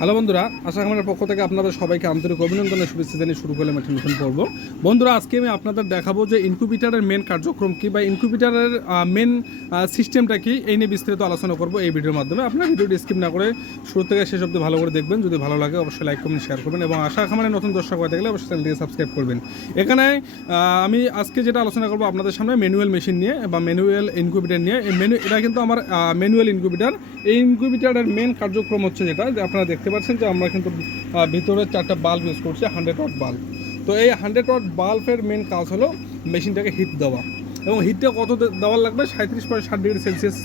Hello বন্ধুরা, আশা আমাদের পক্ষ থেকে আপনাদের সবাইকে আন্তরিক অভিনন্দনের শুভেচ্ছা জানিয়ে শুরু করলাম একটি নতুন পর্ব। বন্ধুরা, আজকে আমি আপনাদের দেখাবো যে ইনকিউবিটারের মেন কার্যক্রম কি বা ইনকিউবিটারের মেন সিস্টেমটা কি এই নিয়ে বিস্তারিত আলোচনা করব এই ভিডিওর মাধ্যমে। আপনারা ভিডিওটি স্কিপ না করে শুরু থেকে শেষ অবধি ভালো করে দেখবেন। যদি ভালো লাগে, অবশ্যই লাইক কমেন্ট শেয়ার করবেন এবং আশা খামারে নতুন দর্শক হয়ে থাকলে অবশ্যই চ্যানেলটিকে সাবস্ক্রাইব করবেন। এখানে আমি আজকে যেটা আলোচনা করব আপনাদের সামনে ম্যানুয়াল মেশিন নিয়ে বা ম্যানুয়াল ইনকিউবিটার নিয়ে। মেনু এটা কিন্তু আমার ম্যানুয়াল ইনকিউবিটার এই ইনকিউবিটারের মেন কার্যক্রম হচ্ছে যেটা আপনারা দেখতে পাচ্ছেন যে আমরা কিন্তু ভিতরে চারটা বাল্ব ইউজ করছি হান্ড্রেড ওয়াট বাল্ব তো এই হান্ড্রেড ওয়াট বাল্বের মেন কাজ হলো মেশিনটাকে হিট দেওয়া। এবং হিটটা কত দেওয়ার লাগবে? সাঁত্রিশ পয়েন্ট ষাট ডিগ্রি সেলসিয়াস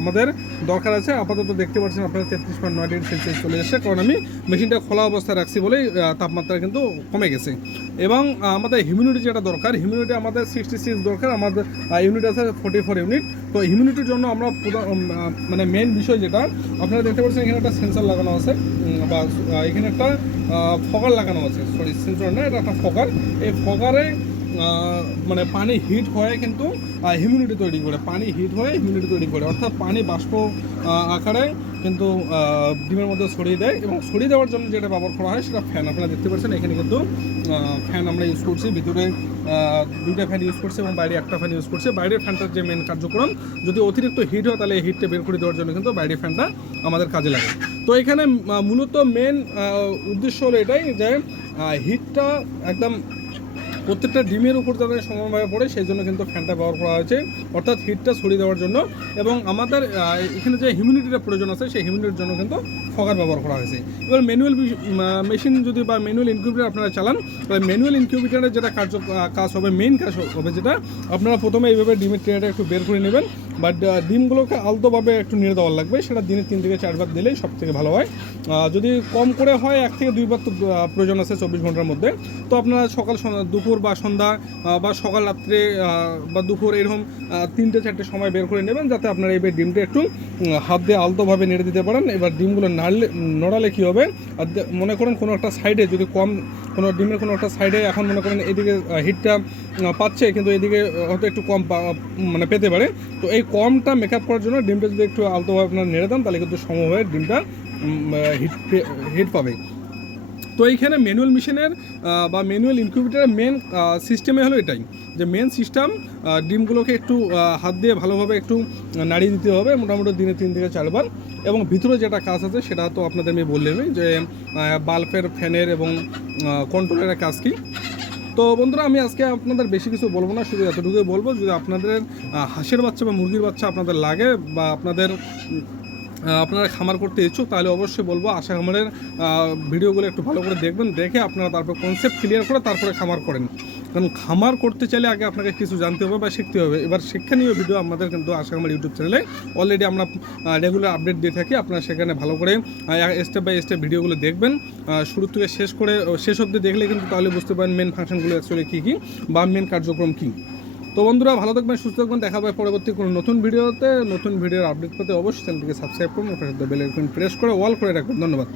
আমাদের দরকার আছে। আপাতত দেখতে পাচ্ছেন আপনারা তেত্রিশ পয়েন্ট নয় ডিগ্রি সেলসিয়াস চলে এসেছে কারণ আমি মেশিনটা খোলা অবস্থায় রাখছি বলেই তাপমাত্রা কিন্তু কমে গেছে। এবং আমাদের হিউমিডিটি যেটা দরকার হিউমিডিটি আমাদের সিক্সটি সিক্স দরকার আমাদের ইউনিট আছে ফোর্টি ফোর ইউনিট তো হিউমিডিটির জন্য আমরা মানে মেন বিষয় যেটা আপনারা দেখতে পাচ্ছেন এখানে একটা সেন্সর লাগানো আছে বা এখানে একটা ফগার লাগানো আছে। সরি সেন্সর না এটা একটা ফগার এই আহ, মানে পানি হিট হয়ে কিন্তু হিউমিডিটি তৈরি করে, পানি হিট হয়ে হিউমিডিটি তৈরি করে। অর্থাৎ পানি বাষ্প আকারে কিন্তু ডিমের মধ্যে ছড়িয়ে দেয় এবং ছড়িয়ে দেওয়ার জন্য যেটা ব্যবহার করা হয় সেটা ফ্যান আপনারা দেখতে পাচ্ছেন, এখানে কিন্তু ফ্যান আমরা ইউজ করছি। ভিতরে দুইটা ফ্যান ইউজ করছি এবং বাইরে একটা ফ্যান ইউজ করছি। বাইরের ফ্যানটার যে মেন কার্যক্রম, যদি অতিরিক্ত হিট হয় তাহলে হিটটা বের করে দেওয়ার জন্য কিন্তু বাইরের ফ্যানটা আমাদের কাজে লাগে। তো এখানে মূলত মেন উদ্দেশ্য হলো এটাই যে হিটটা একদম প্রত্যেকটা ডিমের উপর যাতে সমানভাবে পড়ে, সেই জন্য কিন্তু ফ্যানটা ব্যবহার করা হয়েছে। অর্থাৎ হিটটা ছড়িয়ে দেওয়ার জন্য এবং আমাদের এখানে যে হিউমিডিটির প্রয়োজন আছে, সেই হিউমিডিটির জন্য কিন্তু ফগার ব্যবহার করা হয়েছে। এবার ম্যানুয়াল মেশিন যদি বা ম্যানুয়াল ইনকিউবেটার আপনারা চালান, তাহলে ম্যানুয়াল ইনকিউবেটারের যেটা কার্য কাজ হবে, মেইন কাজ হবে যেটা, আপনারা প্রথমে এইভাবে ডিমের ট্রেটা একটু বের করে নেবেন। বাট ডিমগুলোকে আলতোভাবে একটু নেড়ে দেওয়ার লাগবে। সেটা দিনে তিন থেকে চারবার দিলেই সব থেকে ভালো হয়। যদি কম করে হয়, এক থেকে দুইবার তো প্রয়োজন আছে চব্বিশ ঘণ্টার মধ্যে। তো আপনারা সকাল দুপুর বা সন্ধ্যা বা সকাল রাত্রে বা দুপুর এরকম তিনটে, চারটে সময় বের করে নেবেন যাতে আপনারা এবার ডিমটা একটু হাত দিয়ে আলতোভাবে নেড়ে দিতে পারেন। এবার ডিমগুলো নাড়লে, নড়ালে কী হবে? আর মনে করেন কোনো একটা সাইডে যদি কম কোনো ডিমের কোনো একটা সাইডে এখন মনে করেন এদিকে হিটটা পাচ্ছে, কিন্তু এদিকে হয়তো একটু কম মানে পেতে পারে। তো এই কমটা মেকআপ করার জন্য ডিমটা যদি একটু আলতোভাবে আপনার নেড়ে দেন, তাহলে কিন্তু সমভাবে ডিমটা হিট হিট পাবে। তো এইখানে ম্যানুয়াল মেশিনের বা ম্যানুয়াল ইনকিউবেটারের মেন সিস্টেমে হলো এটাই। যে মেন সিস্টেম ডিমগুলোকে একটু হাত দিয়ে ভালোভাবে একটু নাড়িয়ে দিতে হবে মোটামুটি দিনে তিন থেকে চারবার। এবং ভিতরে যেটা কাজ আছে সেটা তো আপনাদের আমি বললেনই যে বাল্বের, ফ্যানের এবং কন্ট্রোলের কাজ কি। তো বন্ধুরা, আমি আজকে আপনাদের বেশি কিছু বলব না, শুধু এতটুকুই বলব যদি আপনাদের হাঁসের বাচ্চা বা মুরগির বাচ্চা আপনাদের লাগে বা আপনাদের আপনারা খামার করতে ইচ্ছুক, তাহলে অবশ্যই বলব আশা খামারের ভিডিওগুলো একটু ভালো করে দেখবেন, দেখে আপনারা তারপর কনসেপ্ট ক্লিয়ার করে তারপরে খামার করেন। কারণ খামার করতে চাইলে আগে আপনাকে কিছু জানতে হবে বা শিখতে হবে। এবার শিক্ষণীয় ভিডিও আমাদের কিন্তু আশা খামার ইউটিউব চ্যানেলে অলরেডি আমরা রেগুলার আপডেট দিয়ে থাকি। আপনারা সেখানে ভালো করে স্টেপ বাই স্টেপ ভিডিওগুলো দেখবেন। শুরু থেকে শেষ করে শেষ অব্দি দেখলে কিন্তু তাহলে বুঝতে পারেন মেন ফাংশনগুলো অ্যাকচুয়ালি কী কী বা মেন কার্যক্রম কী। তো বন্ধুরা, ভালো থাকবেন, সুস্থ থাকবেন। দেখা হবে পরবর্তী কোনো নতুন ভিডিওতে নতুন ভিডিওর আপডেট পেতে অবশ্যই চ্যানেলটিকে সাবস্ক্রাইব করুন বেল আইকন প্রেস করে অল করে রাখবেন। ধন্যবাদ।